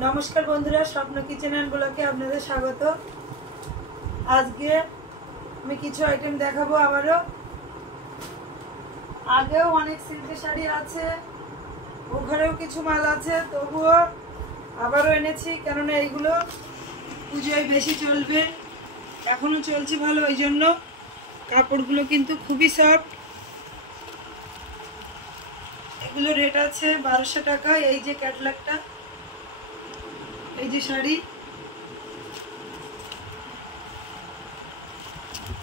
नमस्कार बंधुरा स्वप्न किचेन एंड ब्लगे आपनादेर स्वागत। आज के आमी किछु आइटेम देखाबो। आबारो आगेও অনেক সিল্কের শাড়ি আছে, ওখানেও কিছু মাল আছে, তবুও আবারও এনেছি কারণ এইগুলো পূজোয় বেশি চলবে, এখনো চলছে ভালো, এই জন্য কাপড়গুলো কিন্তু খুবই সফট। এগুলো রেট আছে 1200 টাকা। এই যে ক্যাটালগটা, এই যে শাড়ি,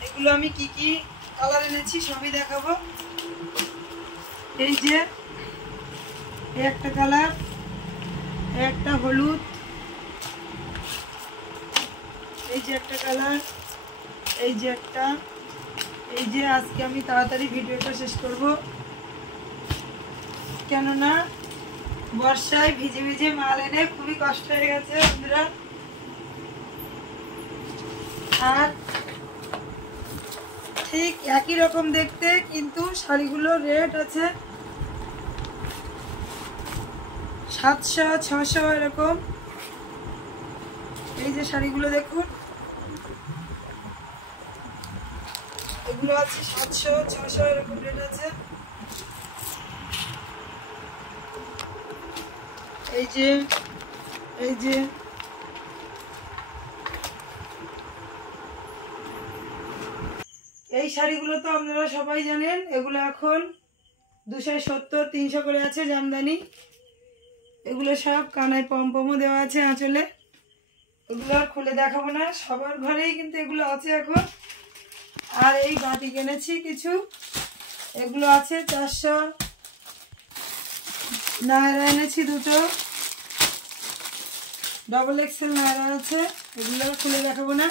এগুলো আমি কি কি কালার এনেছি সবই দেখাবো। এই যে একটা কালার, একটা হলুদ, এই যে একটা কালার, এই যে একটা, এই যে আজকে আমি তাড়াতাড়ি ভিডিওটা শেষ করব কেননা বর্ষায় ভিজে ভিজে মাল এনে খুবই কষ্ট হয়ে গেছে বন্ধুরা। আর ঠিক একই রকম দেখতে, কিন্তু শাড়িগুলোর রেট আছে 700-600 এরকম। এই যে শাড়িগুলো দেখুন, এগুলো আছে 700-600 এরকম রেট আছে। এই যে এই যে এই শাড়িগুলো তো আপনারা সবাই জানেন, এগুলো এখন 270-300 করে আছে জামদানি। এগুলো সব কানায় পমপমও দেওয়া আছে আঁচলে, এগুলো আর খুলে দেখাবো না, সবার ঘরেই কিন্তু এগুলো আছে এখন। আর এই বাটি কিনেছি কিছু, এগুলো আছে 400 নায়রা এনেছি, দুটো ডবল এক্সেল নায়রা আছে, এগুলো খুলে দেখাবো না।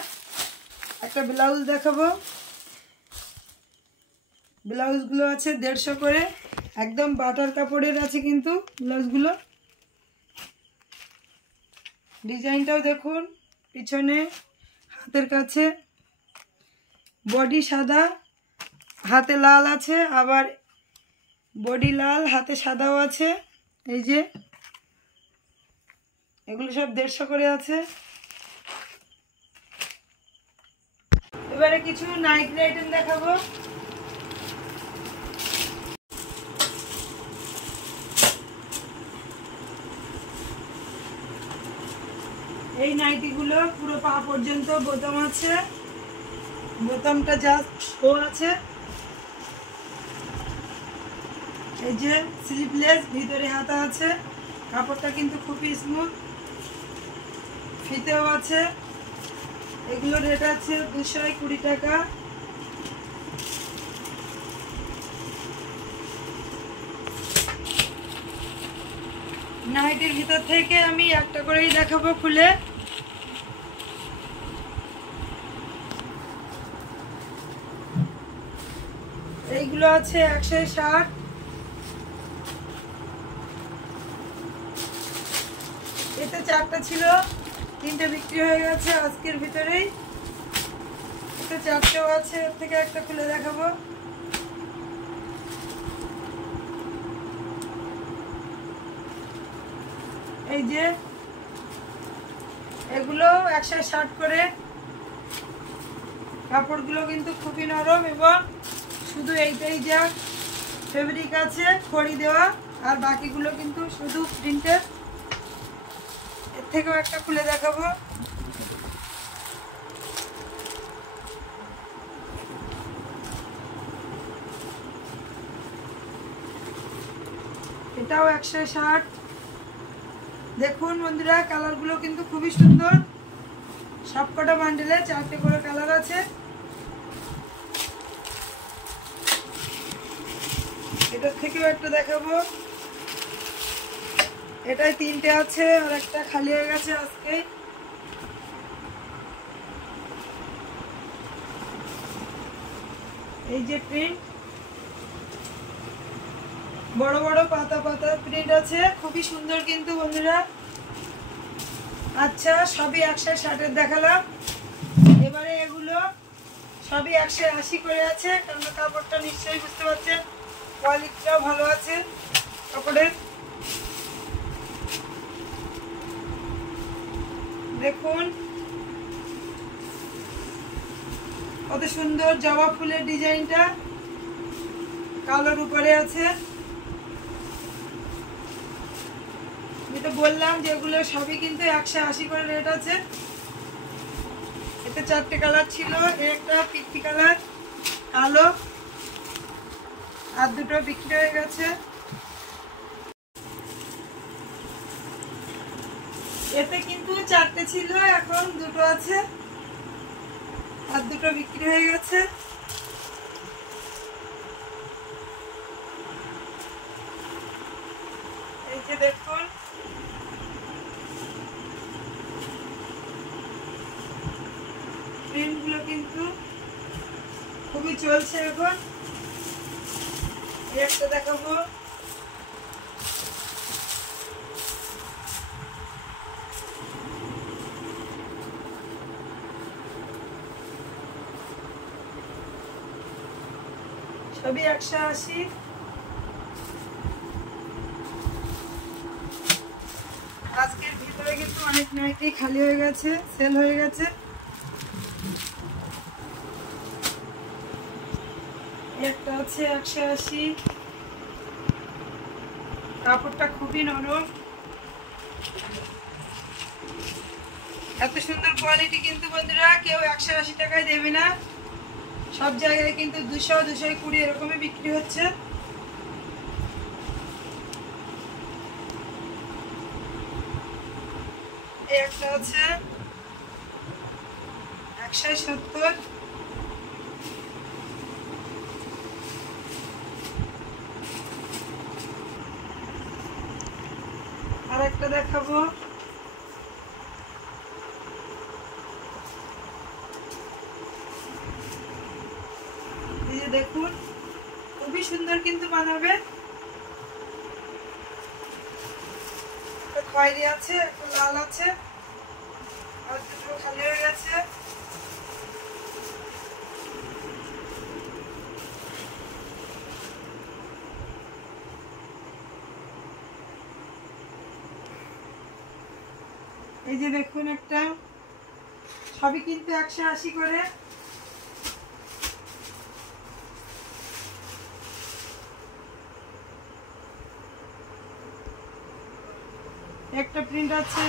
একটা ব্লাউজ দেখাবো, ব্লাউজগুলো আছে 150 করে, একদম বাটার কাপড়ের আছে কিন্তু ব্লাউজগুলো। ডিজাইনটাও দেখুন, পিছনে হাতের কাছে বডি সাদা, হাতে লাল আছে, আবার বডি লাল হাতে সাদাও আছে। এই যে এগুলো সব 150 করে আছে। এবারে কিছু নাইটি আইটেম দেখাবো। এই নাইটিগুলো পুরো পা পর্যন্ত বোতাম আছে, বোতামটা জাস্ট শো আছে। এই যে স্লিভলেস, ভিতরে হাতা আছে, কাপড়টা কিন্তু খুবই স্মুথ, ফিতেও আছে। এগুলো রেট আছে 220 টাকা। নাইটির ভিতর থেকে আমি একটা করেই দেখাবো খুলে। এইগুলো আছে 160, এতে 4টা ছিল, 3টে বিক্রি হয়ে গেছে আজকের ভিতরেই। এতে 4টেও আছে, এর থেকে একটা খুলে দেখাবো। এই যে এগুলো 160 করে, কাপড়গুলো কিন্তু খুবই নরম, এবং শুধু এইটাই যা ফেব্রিক আছে খড়ি দেওয়া, আর বাকিগুলো কিন্তু শুধু প্রিন্টের। এর থেকেও একটা খুলে দেখাবো। এটাও 160। দেখুন বন্ধুরা, কালারগুলো কিন্তু খুবই সুন্দর, সবকটা বান্ডেলে 4টে করে কালার আছে। এটার থেকেও একটা দেখাবো, এটাই 3টে আছে, আর একটা খালি হয়ে গেছে আজকে। এই যে প্রিন্ট, বড় বড় পাতা পাতা প্রিন্ট আছে, খুবই সুন্দর কিন্তু বন্ধুরা। আচ্ছা, সবই 160-এর দেখালাম, এবারে এগুলো সবই 180 করে আছে, কারণ কাপড়টা নিশ্চয়ই বুঝতে পারছেন কোয়ালিটিটাও ভালো আছে কাপড়ের। দেখুন কত সুন্দর জবা ফুলের ডিজাইনটা কালোর উপরে আছে। আমি তো বললাম যে এগুলো সবই কিন্তু 180 করে রেট আছে। এতে 4টে কালার ছিল, একটা পিঙ্কি কালার, কালো, আর দুটো বিক্রি হয়ে গেছে। এতে কিন্তু 4টে ছিল, এখন দুটো আছে, আর দুটো বিক্রি হয়ে গেছে। এই যে দেখুন প্রিন্টগুলো কিন্তু খুবই চলছে এখন। এই একটা দেখাবো, সবই 180। আজকের ভিতরে কিন্তু অনেক নাইটি খালি হয়ে গেছে, সেল হয়ে গেছে। একটা আছে 180, কাপড়টা খুবই নরম, এত সুন্দর কোয়ালিটি কিন্তু বন্ধুরা কেউ 180 টাকায় দেবে না। সব জায়গায় কিন্তু 200, 220 এরকমই বিক্রি হচ্ছে। এই একটা আছে 170, আর একটা দেখাবো, এই যে দেখুন খুবই সুন্দর কিন্তু বানাবে। খয়েরি আছে, একটা লাল আছে, আর দুটো খালি হয়ে গেছে। এই যে দেখুন একটা, সবই কিন্তু 180 করে। একটা প্রিন্ট আছে,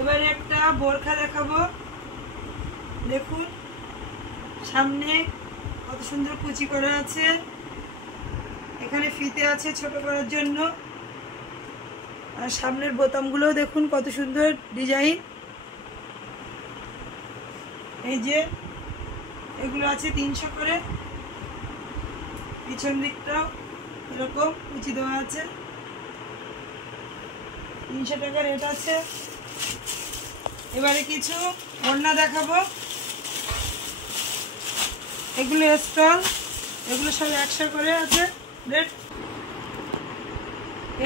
এবারে একটা বোরখা দেখাবো। দেখুন সামনে কত সুন্দর কুচি করা আছে, এখানে ফিতে আছে ছোট করার জন্য, আর সামনের বোতামগুলো দেখুন কত সুন্দর ডিজাইন। এই যে এগুলো আছে 300 করে, পিছন দিকটাও এরকম কুচি দেওয়া আছে, 300 টাকা রেট আছে। এবারে কিছু ওড়না দেখাবো, এগুলো স্টল, এগুলো সব 100 করে আছে রেট।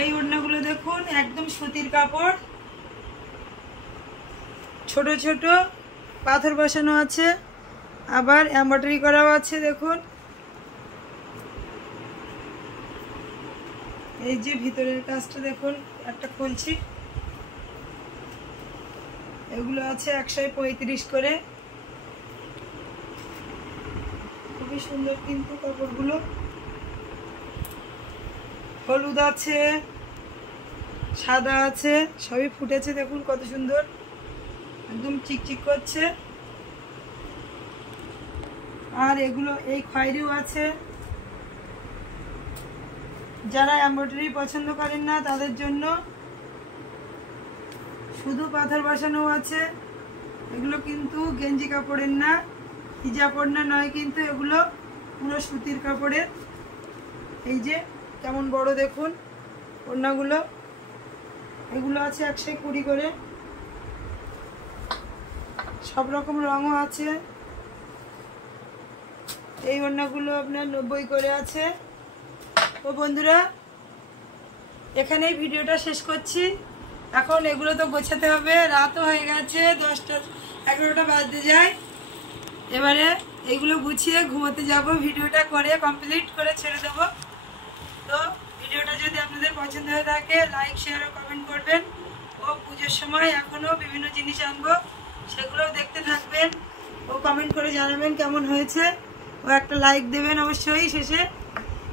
এই ওড়নাগুলো দেখুন একদম সুতির কাপড়, ছোট ছোট পাথর বসানো আছে, আবার এমব্রয়ডারি করাও আছে। দেখুন এই যে ভিতরের কাজটা দেখুন, একটা খুলছি, এগুলো আছে 135 করে, খুবই সুন্দর কিন্তু কাপড়গুলো। হলুদ আছে, সাদা আছে, সবই ফুটেছে দেখুন কত সুন্দর, একদম চিকচিক করছে। আর এগুলো এই খয়েরিও আছে, যারা এমব্রয়ডারি পছন্দ করেন না তাদের জন্য শুধু পাথর বসানো আছে। এগুলো কিন্তু গেঞ্জি কাপড়ের না, হিজাব ওড়না নয়, কিন্তু এগুলো পুরো সুতির কাপড়ের। এই যে কেমন বড় দেখুন ওড়নাগুলো, এগুলো আছে 120 করে, সব রকম রঙও আছে। এই ওড়নাগুলো আপনার 90 করে আছে। তো বন্ধুরা এখানেই ভিডিওটা শেষ করছি। এখন এগুলো তো গোছাতে হবে, রাতও হয়ে গেছে, 10টা 11টা বাজতে যায়। এবারে এইগুলো গুছিয়ে ঘুমোতে যাব। ভিডিওটা করে কমপ্লিট করে ছেড়ে দেবো। তো ভিডিওটা যদি আপনাদের পছন্দ হয়ে থাকে লাইক শেয়ার ও কমেন্ট করবেন। ও পুজোর সময় এখনও বিভিন্ন জিনিস আনবো, সেগুলোও দেখতে থাকবেন ও কমেন্ট করে জানাবেন কেমন হয়েছে। ও একটা লাইক দেবেন অবশ্যই শেষে।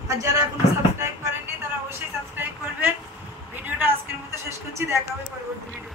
আর যারা এখনো সাবস্ক্রাইব করেননি তারা অবশ্যই সাবস্ক্রাইব করবেন। ভিডিওটা আজকের মতো শেষ করছি, দেখা হবে পরবর্তী ভিডিও।